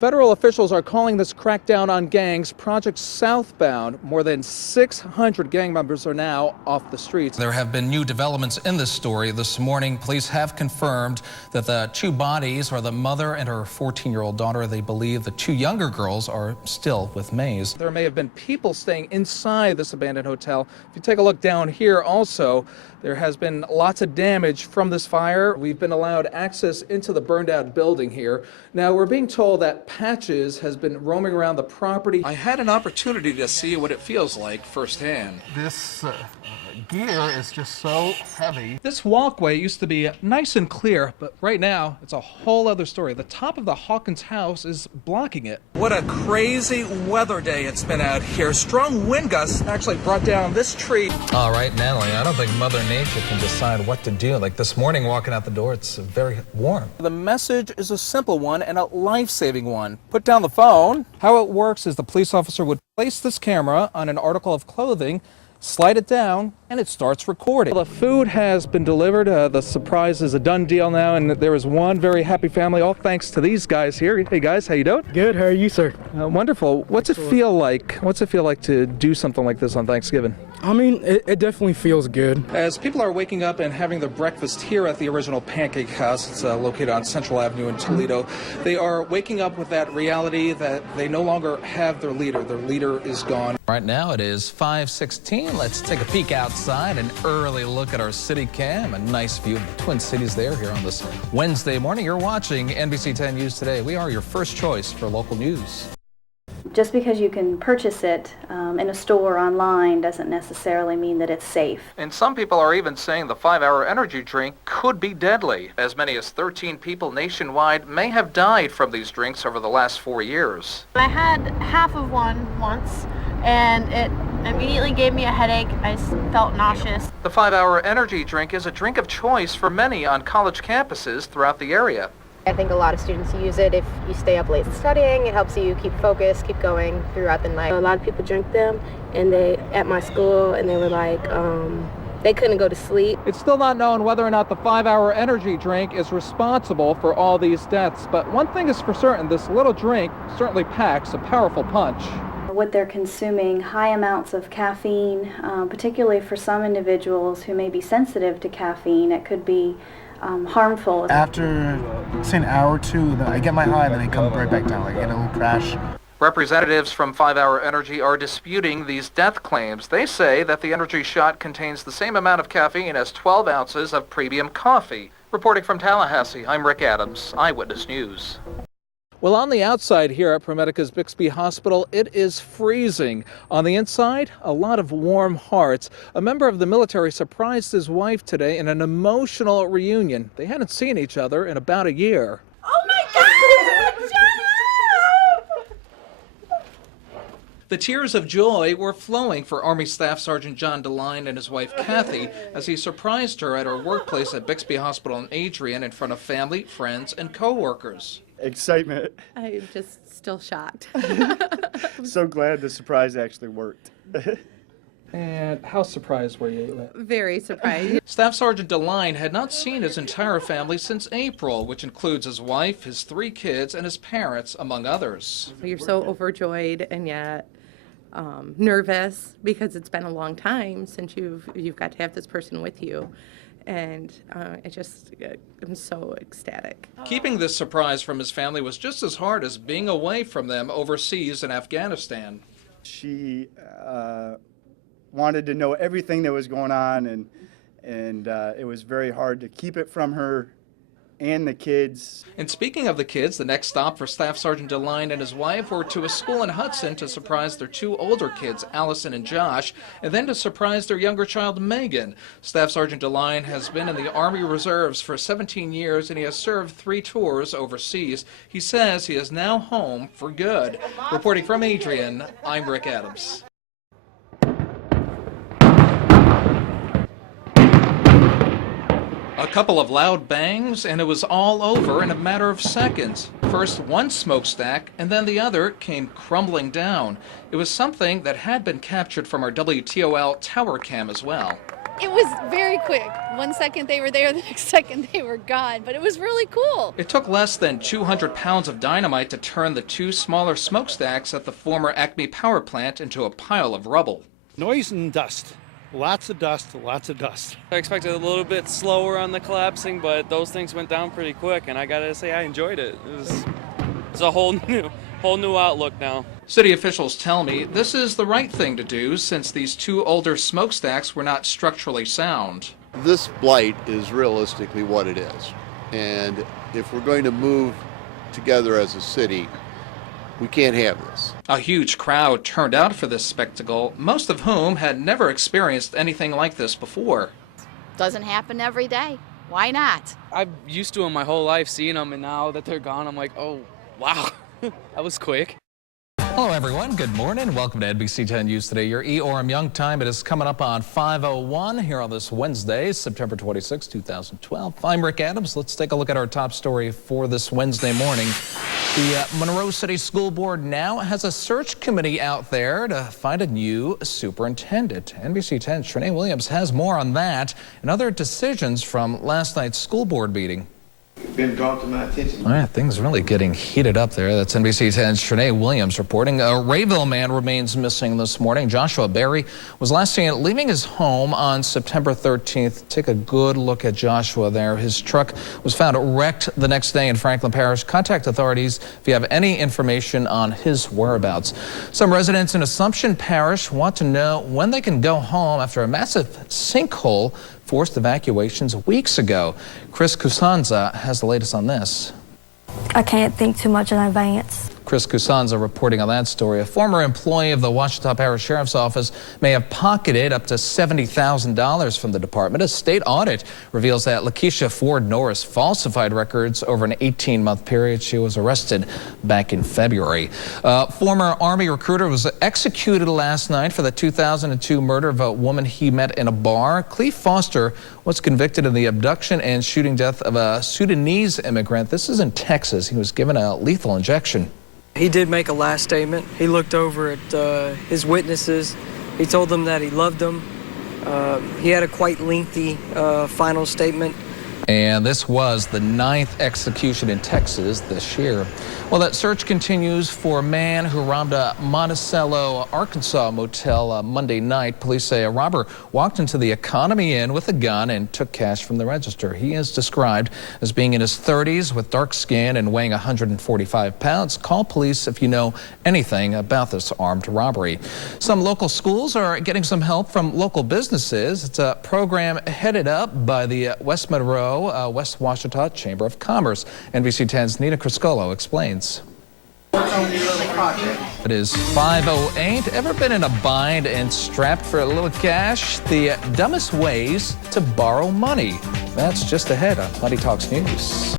Federal officials are calling this crackdown on gangs Project Southbound. More than 600 gang members are now off the streets. There have been new developments in this story. This morning, police have confirmed that the two bodies are the mother and her 14-year-old daughter. They believe the two younger girls are still with Mays. There may have been people staying inside this abandoned hotel. If you take a look down here also, there has been lots of damage from this fire. We've been allowed access into the burned out building here. Now, we're being told that Patches has been roaming around the property. I had an opportunity to see what it feels like firsthand. This gear is just so heavy. This walkway used to be nice and clear, but right now it's a whole other story. The top of the Hawkins house is blocking it. What a crazy weather day it's been out here. Strong wind gusts actually brought down this tree. All right, Natalie, I don't think Mother Nature can decide what to do. Like this morning walking out the door, it's very warm. The message is a simple one and a life-saving one. Put down the phone. How it works is the police officer would place this camera on an article of clothing, slide it down, and it starts recording. The food has been delivered. The surprise is a done deal now, and there is one very happy family, all thanks to these guys here. Hey guys, how you doing? Good, how are you, sir? Wonderful. What's it feel like? What's it feel like to do something like this on Thanksgiving? I mean, it definitely feels good. As people are waking up and having their breakfast here at the original Pancake House, it's located on Central Avenue in Toledo, they are waking up with that reality that they no longer have their leader. Their leader is gone. Right now it is 5:16. Let's take a peek outside, an early look at our city cam. A nice view of the Twin Cities there here on this Wednesday morning. You're watching NBC 10 News Today. We are your first choice for local news. Just because you can purchase it in a store or online doesn't necessarily mean that it's safe. And some people are even saying the 5-hour energy drink could be deadly. As many as 13 people nationwide may have died from these drinks over the last 4 years. I had half of one once, and it immediately gave me a headache. I felt nauseous. The 5-hour energy drink is a drink of choice for many on college campuses throughout the area. I think a lot of students use it if you stay up late studying. It helps you keep focused, keep going throughout the night. A lot of people drink them, and they at my school, and they were like, they couldn't go to sleep. It's still not known whether or not the 5-hour energy drink is responsible for all these deaths, but one thing is for certain, this little drink certainly packs a powerful punch. What they're consuming, high amounts of caffeine, particularly for some individuals who may be sensitive to caffeine, it could be harmful. After, say, an hour or two, I get my high and then I come right back down, like I get a little crash. Representatives from 5-Hour Energy are disputing these death claims. They say that the energy shot contains the same amount of caffeine as 12 ounces of premium coffee. Reporting from Tallahassee, I'm Rick Adams, Eyewitness News. Well, on the outside here at ProMedica's Bixby Hospital, it is freezing. On the inside, a lot of warm hearts. A member of the military surprised his wife today in an emotional reunion. They hadn't seen each other in about a year. Oh my God! Shut up! The tears of joy were flowing for Army Staff Sergeant John DeLine and his wife Kathy as he surprised her at her workplace at Bixby Hospital in Adrian in front of family, friends, and co-workers. Excitement. I'm just still shocked. So glad the surprise actually worked. And how surprised were you? Very surprised. Staff Sergeant DeLine had not seen his entire family since April, which includes his wife, his 3 kids, and his parents, among others. You're so overjoyed and yet nervous because it's been a long time since you've got to have this person with you. And I'm so ecstatic. Keeping this surprise from his family was just as hard as being away from them overseas in Afghanistan. She wanted to know everything that was going on, and it was very hard to keep it from her and the kids. And speaking of the kids, the next stop for Staff Sergeant DeLine and his wife were to a school in Hudson to surprise their 2 older kids, Allison and Josh, and then to surprise their younger child, Megan. Staff Sergeant DeLine has been in the Army Reserves for 17 years, and he has served 3 tours overseas. He says he is now home for good. Reporting from Adrian, I'm Rick Adams. A couple of loud bangs, and it was all over in a matter of seconds. First one smokestack, and then the other came crumbling down. It was something that had been captured from our WTOL tower cam as well. It was very quick. 1 second they were there, the next second they were gone, but it was really cool. It took less than 200 pounds of dynamite to turn the two smaller smokestacks at the former Acme power plant into a pile of rubble. Noise and dust. Lots of dust, lots of dust. I expected a little bit slower on the collapsing, but those things went down pretty quick, and I gotta say I enjoyed it. It's a whole new outlook now. City officials tell me this is the right thing to do since these two older smokestacks were not structurally sound. This blight is realistically what it is. And if we're going to move together as a city, we can't have this. A huge crowd turned out for this spectacle, most of whom had never experienced anything like this before. Doesn't happen every day. Why not? I'm used to them my whole life, seeing them, and now that they're gone, I'm like, oh, wow, that was quick. Hello, everyone. Good morning. Welcome to NBC 10 News Today. Your E.O.R.M. Young time. It is coming up on 5:01 here on this Wednesday, September 26, 2012. I'm Rick Adams. Let's take a look at our top story for this Wednesday morning. The Monroe City School Board now has a search committee out there to find a new superintendent. NBC 10's Trinae Williams has more on that and other decisions from last night's school board meeting. Been drawn to my attention. All right, things really getting heated up there. That's NBC 10's Trinae Williams reporting. A Rayville man remains missing this morning. Joshua Berry was last seen leaving his home on September 13th. Take a good look at Joshua there. His truck was found wrecked the next day in Franklin Parish. Contact authorities if you have any information on his whereabouts. Some residents in Assumption Parish want to know when they can go home after a massive sinkhole forced evacuations weeks ago. Chris Cusanza has the latest on this. I can't think too much in advance. Chris Cusanza reporting on that story. A former employee of the Ouachita Parish Sheriff's Office may have pocketed up to $70,000 from the department. A state audit reveals that Lakeisha Ford Norris falsified records over an 18-month period. She was arrested back in February. Former Army recruiter was executed last night for the 2002 murder of a woman he met in a bar. Cleve Foster was convicted of the abduction and shooting death of a Sudanese immigrant. This is in Texas. He was given a lethal injection. He did make a last statement. He looked over at his witnesses. He told them that he loved them. He had a quite lengthy final statement. And this was the 9th execution in Texas this year. Well, that search continues for a man who robbed a Monticello, Arkansas motel Monday night. Police say a robber walked into the Economy Inn with a gun and took cash from the register. He is described as being in his 30s with dark skin and weighing 145 pounds. Call police if you know anything about this armed robbery. Some local schools are getting some help from local businesses. It's a program headed up by the West Monroe, West Ouachita Chamber of Commerce. NBC 10's Nina Criscolo explains. It is 5:08. Ever been in a bind and strapped for a little cash? The dumbest ways to borrow money. That's just ahead on Money Talks News.